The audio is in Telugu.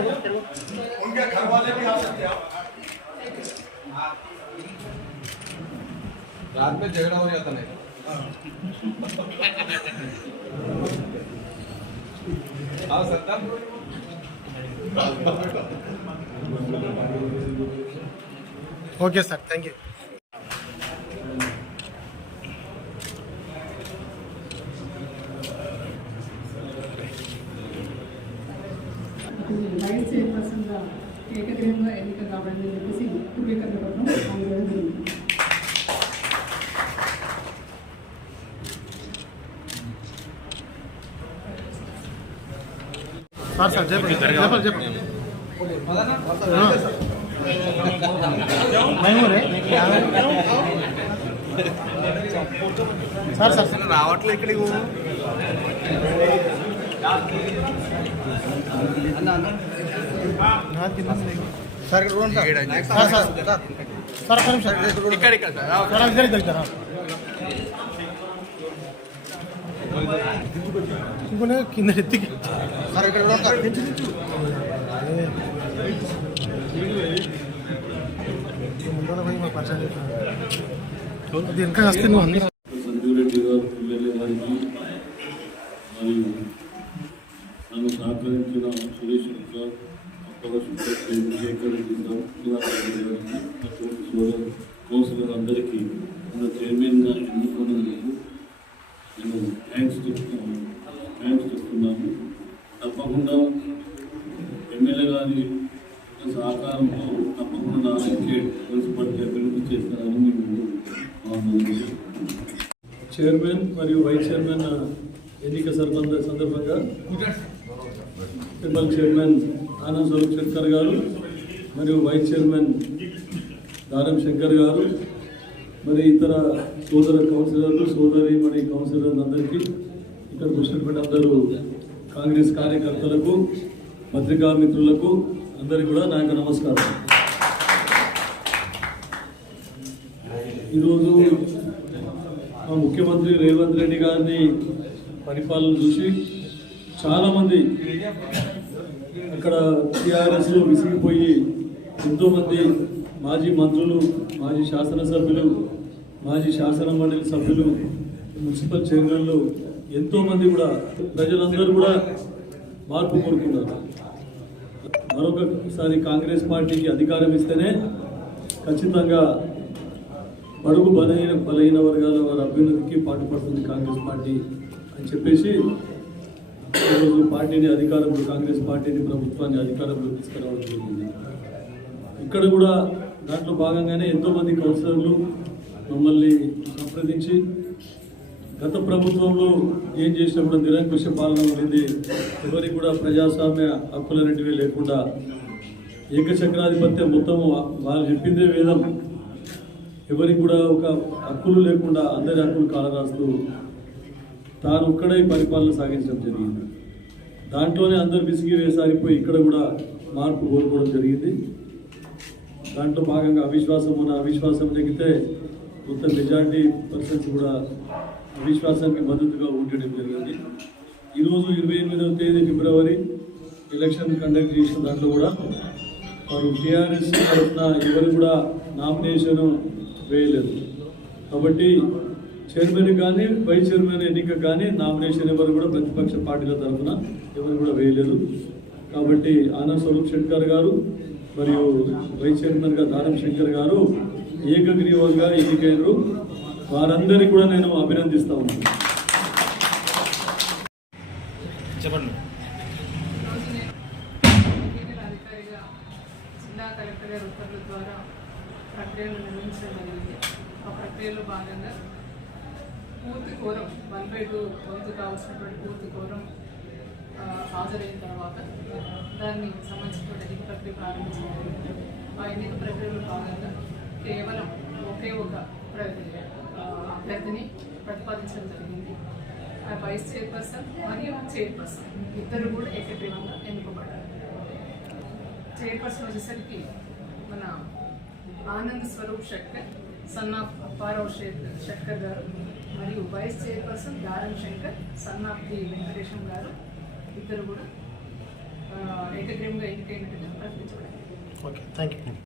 उनके घर वाले भी आ सकते हैं रात में झगड़ा हो जाता नहीं। हाँ सत्ता okay sir thank you vice చైర్పర్సన్గా ఏకగ్రీవంగా ఎన్నిక కావాలని చెప్పేసి ధృవీకరణ పత్రం అందజేయడం జరిగింది సార్ సార్ చెప్పండి చెప్పండి చెప్పండి. Sir sir. రావట్లే ఇక్కడికి sir. Sir sir. Sir sir sir. ఒక్క నిమిషం. ఇక్కడ ఇక్కడ సార్. సార్ ఇద్దరు ఇద్దరు కింద ఎత్తికి. సార్ ఇక్కడ సంజీవరెడ్డి గారు ఎమ్మెల్యే గారికి మరియు నన్ను సహకరించిన సురేష్ గారు అప్పల శేఖర్ రెడ్డి గారు గారికి కౌన్సిలర్ అందరికీ మన చైర్మన్గా ఎన్నుకున్నందుకు నేను థ్యాంక్స్ చెప్తున్నాను థ్యాంక్స్ చెప్తున్నాను తప్పకుండా ఎమ్మెల్యే గారి సహకారంతో తప్పకుండా మున్సిపాలిటీ అభివృద్ధి చేస్తారని మేము చైర్మన్ మరియు వైస్ చైర్మన్ ఎన్నిక సర్బంధ సందర్భంగా ట్రిపల్ చైర్మన్ ఆనంద్ స్వరూప్ శంకర్ గారు మరియు వైస్ చైర్మన్ దారం శంకర్ గారు మరి ఇతర సోదర కౌన్సిలర్లు సోదరి మరి కౌన్సిలర్లు అందరికీ ఇక్కడ వచ్చినటువంటి అందరూ కాంగ్రెస్ కార్యకర్తలకు పత్రికా మిత్రులకు అందరికీ కూడా నా యొక్క నమస్కారం. ఈరోజు మా ముఖ్యమంత్రి రేవంత్ రెడ్డి గారిని పరిపాలన చూసి చాలామంది అక్కడ టీఆర్ఎస్లో విసిగిపోయి ఎంతోమంది మాజీ మంత్రులు మాజీ శాసనసభ్యులు మాజీ శాసన మండలి సభ్యులు మున్సిపల్ చైర్మన్లు ఎంతోమంది కూడా ప్రజలందరూ కూడా మార్పు కోరుకున్నారు. మరొకసారి కాంగ్రెస్ పార్టీకి అధికారం ఇస్తేనే ఖచ్చితంగా బడుగు బలహీన బలహీన వర్గాల వారి అభ్యున్నతికి పాటుపడుతుంది కాంగ్రెస్ పార్టీ అని చెప్పేసి ఈరోజు పార్టీని అధికారంలో కాంగ్రెస్ పార్టీని ప్రభుత్వాన్ని అధికారంలో తీసుకురావడం జరిగింది. ఇక్కడ కూడా దాంట్లో భాగంగానే ఎంతోమంది కౌన్సిలర్లు మమ్మల్ని సంప్రదించి గత ప్రభుత్వంలో ఏం చేసినప్పుడు నిరంకుశ పాలన ఉండింది. ఎవరికి కూడా ప్రజాస్వామ్య హక్కులన్నిటివీ లేకుండా ఏకచక్రాధిపత్యం మొత్తం వాళ్ళు చెప్పిందే వేదం. ఎవరికి కూడా ఒక హక్కులు లేకుండా అందరి హక్కులు కాలరాస్తూ తాను ఒక్కడే పరిపాలన సాగించడం జరిగింది. దాంట్లోనే అందరు విసిగి వేసారిపోయి ఇక్కడ కూడా మార్పు కోరుకోవడం జరిగింది. దాంట్లో భాగంగా అవిశ్వాసం ఉన్న అవిశ్వాసం తగ్గితే మొత్తం మెజార్టీ పర్సన్స్ కూడా విశ్వాసానికి మద్దతుగా ఉండడం జరిగింది. ఈరోజు ఇరవై ఎనిమిదవ తేదీ ఫిబ్రవరి ఎలక్షన్ కండక్ట్ చేసిన దాంట్లో కూడా వారు టీఆర్ఎస్ తరఫున ఎవరు కూడా నామినేషన్ వేయలేదు. కాబట్టి చైర్మన్ కానీ వైస్ చైర్మన్ ఎన్నిక కానీ నామినేషన్ ఎవరు కూడా ప్రతిపక్ష పార్టీల తరఫున ఎవరు కూడా వేయలేదు. కాబట్టి ఆనంద్ స్వరూప్ శంకర్ గారు మరియు వైస్ చైర్మన్గా దానం శంకర్ గారు ఏకగ్రీవంగా ఎన్నికైనరు. వారందరికీ కూడా నేను అభినందిస్తా ఉన్నాను. చెప్పండి. జిల్లా కలెక్టర్ గారి ఉత్తర్వుల ద్వారా ప్రక్రియను నిర్వహించడం జరిగింది ఆ ప్రక్రియలో భాగంగా పూర్తి కోరం వన్ బై టూ వంతు కావాల్సినటువంటి పూర్తి కోరం హాజరైన తర్వాత దాన్ని సంబంధించినటువంటి ఎన్నిక ప్రక్రియ ప్రారంభించడం జరిగింది ఆ ఎన్నిక ప్రక్రియలో భాగంగా కేవలం ఒకే ఒక ప్ర- ఆ, అభ్యర్థిని ప్రతిపాదించడం జరిగింది. ఆ వైస్ చైర్పర్సన్ మరియు చైర్పర్సన్ ఇద్దరు కూడా ఏకగ్రీవంగా ఎన్నుకోబడ్డారు. చైర్పర్సన్ వచ్చేసరికి మన ఆనంద్ స్వరూప్ షట్కర్ సన్ ఆఫ్ అప్పారావు షేక్ గారు మరియు vice chairperson Daram Shankar son of the Venkatesham garu ఇద్దరు కూడా ఏకగ్రీవంగా ఎన్నికైనట్టుగా ప్రకటించబడింది ఓకే థ్యాంక్ యూ